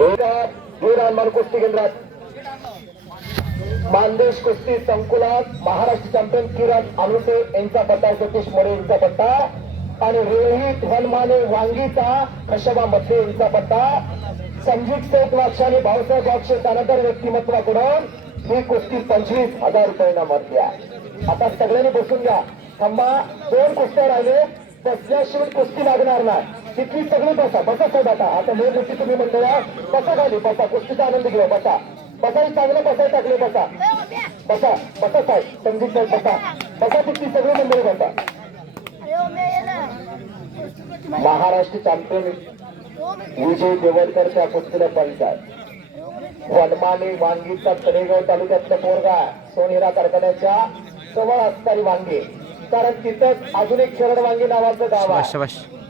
एका वीरांमान कुस्ती केंद्रात. मानदेश कुस्ती संकुलात महाराष्ट्र चॅम्पियन किरण अनुसे यांचा पट्टा सतीश मोरे यांचा पट्टा आणि रोहित वनमाने वांगीचा कशबा मथे यांचा पट्टा संजीत शेख वाक्ष आणि भाऊसाहेब वाक्ष त्यानंतर व्यक्तिमत्वाकडून ही कुस्ती पंचवीस हजार रुपयांना मरते द्या आता सगळ्यांनी बसून घ्या. थांबा दोन कुस्त्या राहिले बसल्याशिवाय कुस्ती लागणार नाही. तिथली सगळी बसा बसा साहेब आता. आता मेन गोष्टी तुम्ही म्हणता बसा खाली बसा गोष्टीचा आनंद घेऊ बसा. बसा चांगलं बसाय टाकले बसा. बसा बसा साहेब संगीत साहेब बसा. बसा तिथली सगळी मंडळी बसा. महाराष्ट्र चॅम्पियन विजय देवरकर त्या कुस्तीला पंच वनमाने वांगीचा तळेगाव तालुक्यातला पोरगा सोनेरा कारखान्याच्या जवळ असणारी वांगी. कारण तिथं अजून एक शरण वांगी नावाचं गाव आहे.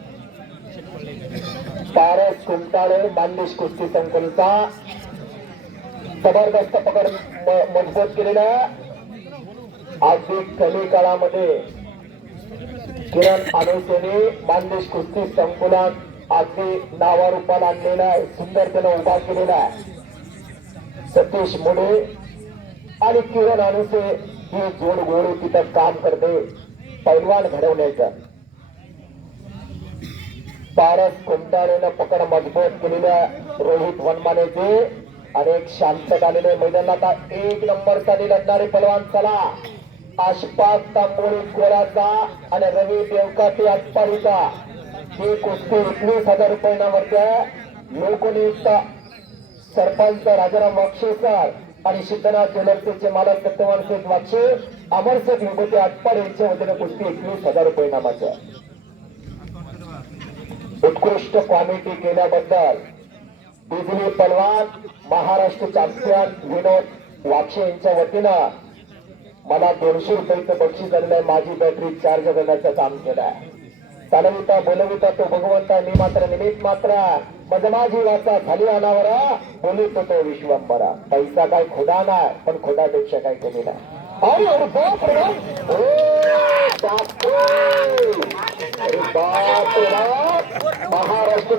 पारस कुंटाळे मानदेश कुस्ती संकुलचा जबरदस्त पकड मजबूत केलेला अगदी कमी काळामध्ये किरण अनुसेने मानदेश कुस्ती संकुलात अगदी नावारूपाला आणलेला आहे सुंदर त्यानं उभा केलेला आहे. सतीश मुडे आणि किरण अनुसे ही जोड गोडी तिथं काम करते पैलवान घडवण्याचं. पारस कुंटाळेनं पकड मजबूत केलेल्या रोहित वनमानेचे. अनेक शांतक आलेले मैदानात. आता एक नंबरसाठी लढणारे पलवान चला. आशपास तांबोळी कोळाचा आणि रवी देवकाटे आटपाडीचा. ही कुस्ती एकवीस हजार रुपयांना वरत्या लोकनियुक्त सरपंच राजाराम वाक्षेकर आणि सिद्धनाथ ज्वेलर्सचे मालक सत्यवान शेठ वाक्षे. अमरसेठ विभूती आटपाड यांच्या वतीने कुस्ती एकवीस हजार रुपये नामाच्या उत्कृष्ट क्वालिटी केल्याबद्दल बिजली पलवान महाराष्ट्र चॅम्पियन विनोद वाक्षे यांच्या वतीनं मला दोनशे रुपयाचं बक्षीस झालेलं आहे. माझी बॅटरी चार्ज करण्याचं काम केलं आहे चालविता बोलविता तो भगवंता मी मात्र निमित्त मात्र मज म्हणजे माझी वाचा झाली अनावरा बोलित तो विश्वंबरा पैसा काय खुदा नाही पण खुदापेक्षा काय कमी नाही. अरे अरे बाप रे! बाप. रे. बाप रे! बाप. महाराष्ट्र